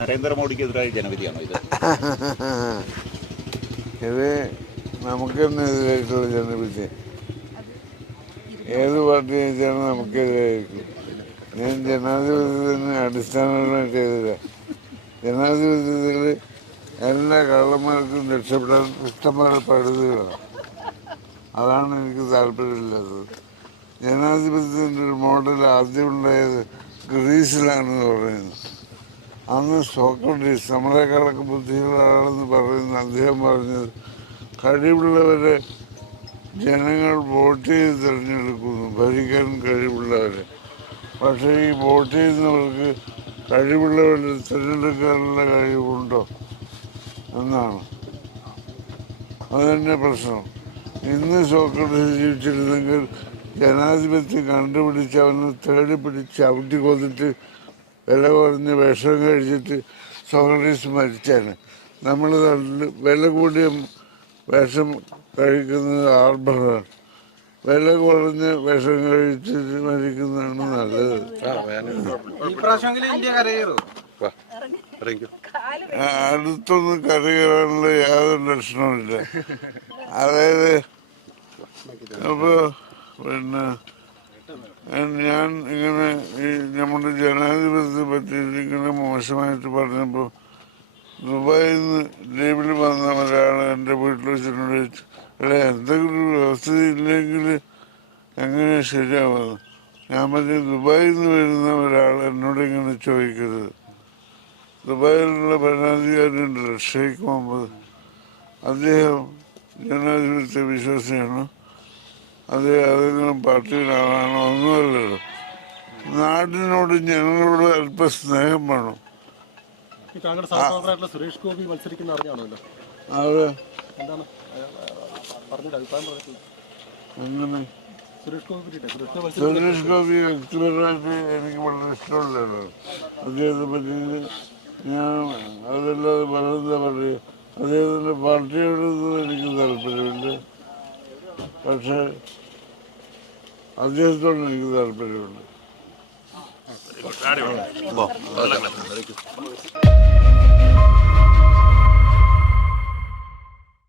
നരേന്ദ്രമോദിക്കെതിരായ ജനവിധിയാണോ ഇത്? ഇത് നമുക്കെതിരായിട്ടുള്ള ജനവിധി ഏത് പാർട്ടി ജയിച്ചാലും നമുക്കെതിരായിരിക്കും ഞാൻ ജനാധിപത്യത്തിന് അടിസ്ഥാനപരമായിട്ട് എതിരാ. ജനാധിപത്യത്തിൽ എല്ലാ കള്ളന്മാർക്കും രക്ഷപ്പെടാൻ ഇഷ്ടംപോലെ പഴുതുകളാണ് അതാണ് എനിക്ക് താല്പര്യമില്ലാത്തത്. ജനാധിപത്യത്തിന്റെ ഒരു മോഡൽ ആദ്യം ഉണ്ടായത് ഗ്രീസിലാണെന്ന് പറയുന്നു. അന്ന് സോക്രട്ടീസ് നമ്മളെക്കാളൊക്കെ ബുദ്ധിയുള്ള ആളെന്ന് പറയുന്ന അദ്ദേഹം പറഞ്ഞത്. കഴിവുള്ളവരെ ജനങ്ങൾ വോട്ട് ചെയ്ത് തിരഞ്ഞെടുക്കുന്നു. ഭരിക്കാൻ കഴിവുള്ളവരെ. പക്ഷേ ഈ വോട്ട് ചെയ്യുന്നവർക്ക് കഴിവുള്ളവരെ തിരഞ്ഞെടുക്കാനുള്ള കഴിവുണ്ടോ? എന്നാണ്. അതുതന്നെ പ്രശ്നം. ഇന്ന് സോക്രട്ടീസ് ജീവിച്ചിരുന്നെങ്കിൽ ജനാധിപത്യം കണ്ടുപിടിച്ച് അവനെ തേടി പിടിച്ച് അവിട്ടി കൊന്നിട്ട് വില കുറഞ്ഞ് വിഷം കഴിച്ചിട്ട് സോക്രട്ടീസ് മരിച്ചാണ്. നമ്മൾ നാട്ടിൽ വില കൂടിയ വിഷം കഴിക്കുന്നത് ആർബറാണ് വില കുറഞ്ഞ വിഷം കഴിച്ചിട്ട് മരിക്കുന്നതാണ് നല്ലത്. അടുത്തൊന്നും കരകയറാനുള്ള യാതൊരു ലക്ഷണമില്ല അതായത് അപ്പോ പിന്നെ ഞാൻ ഇങ്ങനെ ഈ മോശമായിട്ട് പറഞ്ഞപ്പോൾ ദുബായിൽ നിന്ന് ലീവിൽ വന്ന ഒരാൾ എന്റെ വീട്ടിൽ വെച്ചിട്ടുണ്ട്. അല്ലെ എന്തെങ്കിലും വ്യവസ്ഥ ഇല്ലെങ്കിൽ എങ്ങനെ ശരിയാവുന്നത് ഞാൻ പറഞ്ഞു ദുബായിൽ നിന്ന് വരുന്ന ഒരാൾ എന്നോട് ഇങ്ങനെ ചോദിക്കരുത്. ദുബായിലുള്ള ഭരണാധികാരിയുണ്ടല്ലോ ഷെയ്ഖ് മുഹമ്മദ്. അദ്ദേഹം ജനാധിപത്യ വിശ്വാസിയാണ് അദ്ദേഹം ഏതെങ്കിലും പാർട്ടിയിലാണോ? ഒന്നുമല്ലല്ലോ. നാടിനോട് ഞങ്ങളോട് അല്പം സ്നേഹം വേണം. സുരേഷ് ഗോപി മത്സരിക്കുന്ന അറിഞ്ഞാണല്ലോ. അത് എന്താണ്? പറഞ്ഞിട്ട് അഭിപ്രായം പറഞ്ഞിട്ടില്ല. അങ്ങനെ സുരേഷ് ഗോപി പറ്റിയിട്ടെ? സുരേഷ് ഗോപി സുരേഷ് ഗോപി വ്യക്തിപരമായിട്ട് എനിക്ക് വളരെ ഇഷ്ടമുള്ളതാണ്. അദ്ദേഹത്തെ പറ്റി ഞാൻ അതല്ലാതെ പറയുന്നതാ പറയുക അദ്ദേഹത്തിന്റെ പാർട്ടിയോടൊന്നും എനിക്ക് താല്പര്യമില്ല പക്ഷേ അദ്ദേഹത്തോട് എനിക്ക് താല്പര്യമുണ്ട്. ഓക്കെ.